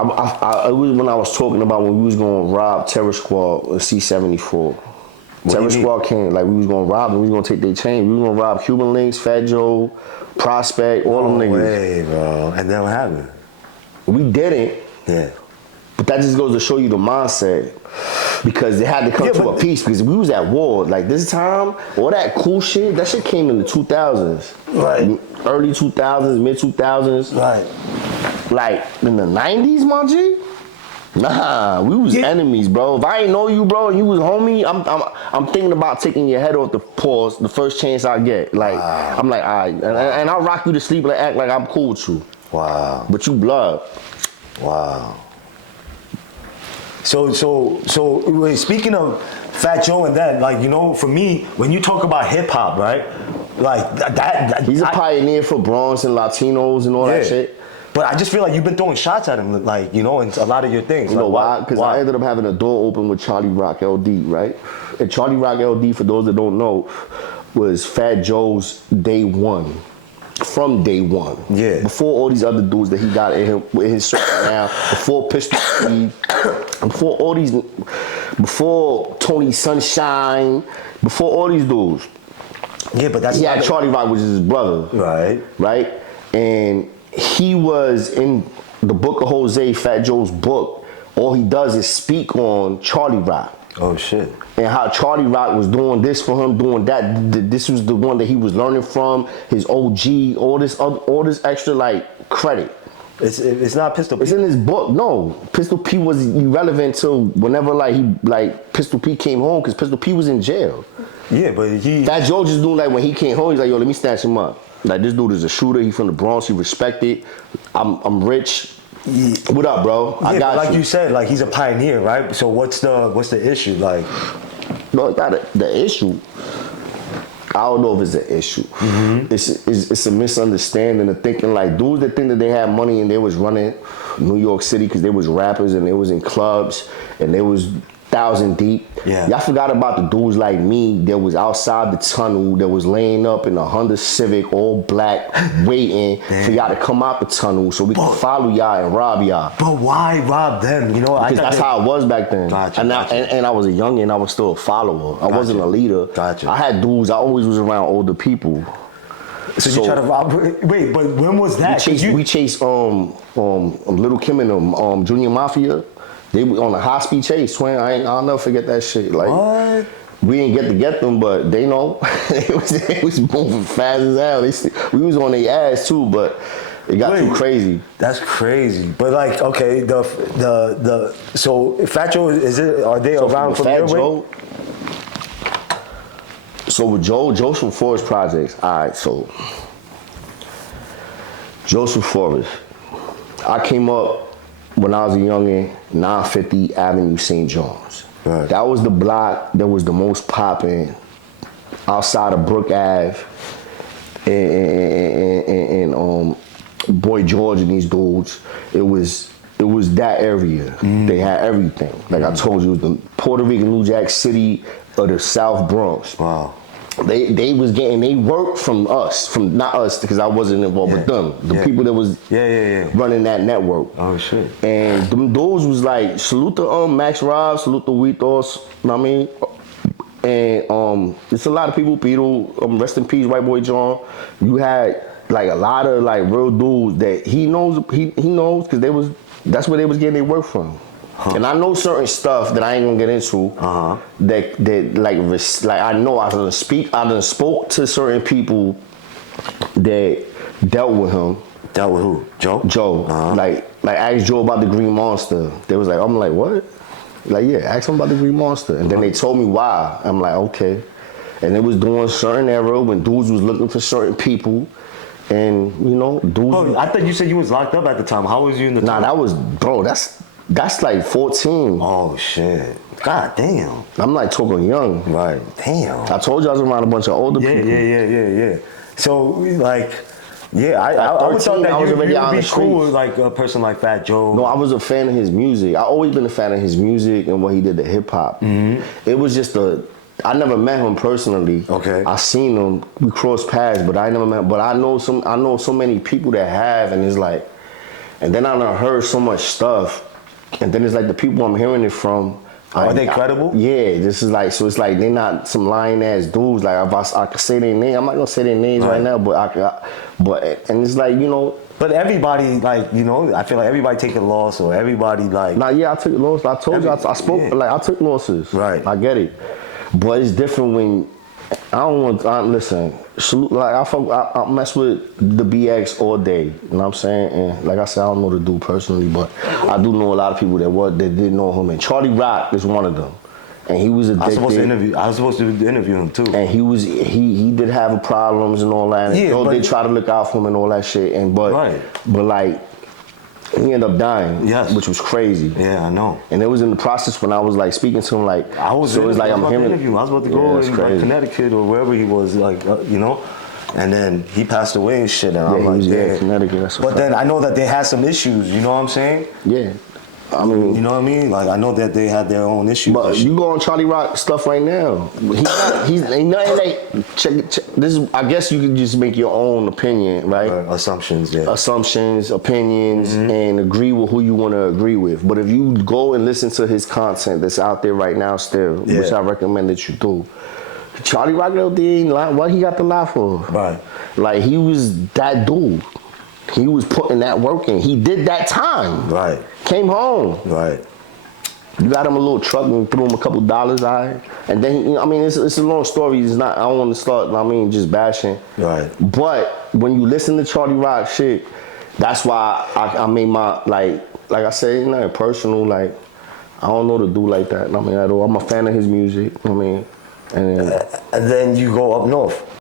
It was when I was talking about when we was going to rob Terror Squad C-74. Terror Squad came, like we was going to rob them, we was going to take their chain. We was going to rob Cuban Links, Fatjoe, Prospect, all them niggas. No way, bro. And then what happened? We didn't. Yeah. But that just goes to show you the mindset. Because they had to come to a peace because we was at war. Like this time, all that cool shit, that shit came in the 2000s. Right. Early 2000s, mid 2000s. Right. Like in the 90s, my G? Nah, we was enemies, bro. If I ain't know you, bro, and you was homie, I'm thinking about taking your head off the paws the first chance I get. Like, I'm like, all right. And I'll rock you to sleep and act like I'm cool with you. Wow. But you blood. Wow. So wait, speaking of Fatjoe and that, like, you know, for me, when you talk about hip hop, right? Like that he's a pioneer for Bronx and Latinos and all that shit. But I just feel like you've been throwing shots at him, like, you know, and a lot of your things. You know why? Because I ended up having a door open with Charlie Rock LD, right? And Charlie Rock LD, for those that don't know, was Fatjoe's day one. From day one. Yeah. Before all these other dudes that he got in him with his circle now, before Pistol P, before all these, before Tony Sunshine, before all these dudes. Yeah, but that's he had Charlie Rock, which is his brother. Right. Right? And he was in the book of Jose, Fatjoe's book. All he does is speak on Charlie Rock. Oh shit. And how Charlie Rock was doing this for him, doing that. This was the one that he was learning from, his OG, all this extra like credit. It's not Pistol P. It's in his book. No, Pistol P was irrelevant till whenever Pistol P came home, because Pistol P was in jail. Yeah, but Fatjoe just knew, like, when he came home, he's like, yo, let me snatch him up. Like, this dude is a shooter. He from the Bronx. He respected. I'm rich. What up, bro? Yeah, I got like you said, like, he's a pioneer, right? So what's the issue? Like, no, the issue. I don't know if it's an issue. Mm-hmm. It's a misunderstanding of thinking, like, dudes that think that they had money and they was running New York City because they was rappers and they was in clubs and they was 1,000 deep. Yeah. Y'all forgot about the dudes like me that was outside the tunnel, that was laying up in a Honda Civic, all black, waiting for y'all to come out the tunnel so we can follow y'all and rob y'all. But why rob them? You know, because that's how it was back then. Gotcha, and, gotcha. And I was a youngin', I was still a follower. I wasn't a leader. Gotcha. I had dudes, I always was around older people. So you try to rob? Wait, but when was that? We chased Little Kim and Junior Mafia. They were on a high speed chase, twin. I'll never forget that shit. Like, what? We didn't get to get them, but they know. it was moving fast as hell. We was on their ass too, but it got too crazy. That's crazy. But like, okay, so Fatjoe, are they around from your way? So with Joe's from Forest Projects. All right, so Joe's from Forest. I came up when I was a youngin', 950 Avenue St. John's. Right. That was the block that was the most poppin' outside of Brook Ave and Boy George and these dudes. It was that area. They had everything. Like I told you, it was the Puerto Rican New Jack City of the South Bronx. Wow. They worked from us, from not us, because I wasn't involved with them. The people that was running that network. Oh shit. And them dudes was like, salute to Max Rob, salute to Witos, you know what I mean? And it's a lot of people, Beetle, rest in peace, White Boy John. You had like a lot of like real dudes that he knows because that's where they was getting their work from. And I know certain stuff that I ain't gonna get into. That I know I done spoke to certain people that dealt with him. Dealt with who? Joe? Joe. Like asked Joe about the Green Monster. They was like, I'm like, what? Like, yeah, ask him about the Green Monster. And then they told me why. I'm like, okay. And it was during certain era when dudes was looking for certain people. And you know, dudes. Oh, I thought you said you was locked up at the time. How was you in the time? Nah, that was, bro, that's like 14. Oh shit. God damn. I'm like talking young. Right. Damn. I told you I was around a bunch of older people. Yeah. So like, I always thought that you would be cool with like a person like Fatjoe. No, I was a fan of his music. I always been a fan of his music and what he did to hip hop. It was just I never met him personally. Okay. I seen him. We crossed paths, but I never met. But I know so many people that have, and it's like, And then I done heard so much stuff, and then it's like the people I'm hearing it from. Are they credible? Yeah, this is like, so it's like they not some lying ass dudes. Like if I could say their name, I'm not gonna say their names right now, but and it's like, you know. But everybody, like, you know, I feel like everybody take a loss, or everybody like. Nah, yeah, I took losses. I told you, I spoke, like, I took losses. Right. I get it. But it's different when, I don't want, listen, like, I mess with the BX all day, you know what I'm saying? And like I said, I don't know the dude personally, but I do know a lot of people that didn't know him. And Charlie Rock is one of them. And he was addicted. I was supposed to interview him too. And he did have problems and all that. And Yeah, they try to look out for him and all that shit. And but like, he ended up dying. Yes. Which was crazy. Yeah, I know. And it was in the process when I was like speaking to him, like, I was about to go in like, Connecticut or wherever he was, like, you know. And then he passed away and shit. And I'm like, yeah, Connecticut. That's but then I know that they had some issues. You know what I'm saying? Yeah. I mean, you know what I mean? Like, I know that they had their own issues. But you go on Charlie Rock stuff right now. He's ain't nothing like check. This is, I guess you can just make your own opinion, right? Assumptions, yeah. Assumptions, opinions, and agree with who you want to agree with. But if you go and listen to his content that's out there right now still, which I recommend that you do, Charlie Rock LD, what he got to lie for? Right. Like, he was that dude. He was putting that work in. He did that time. Right. Came home. Right. You got him a little truck and threw him a couple dollars, and then you know, I mean, it's a long story. It's not. I don't want to start. I mean, just bashing. Right. But when you listen to Charlie Rock shit, that's why I made my like I said, you know, personal. Like, I don't know the dude like that. I mean, at all. I'm a fan of his music. I mean, and then you go up north.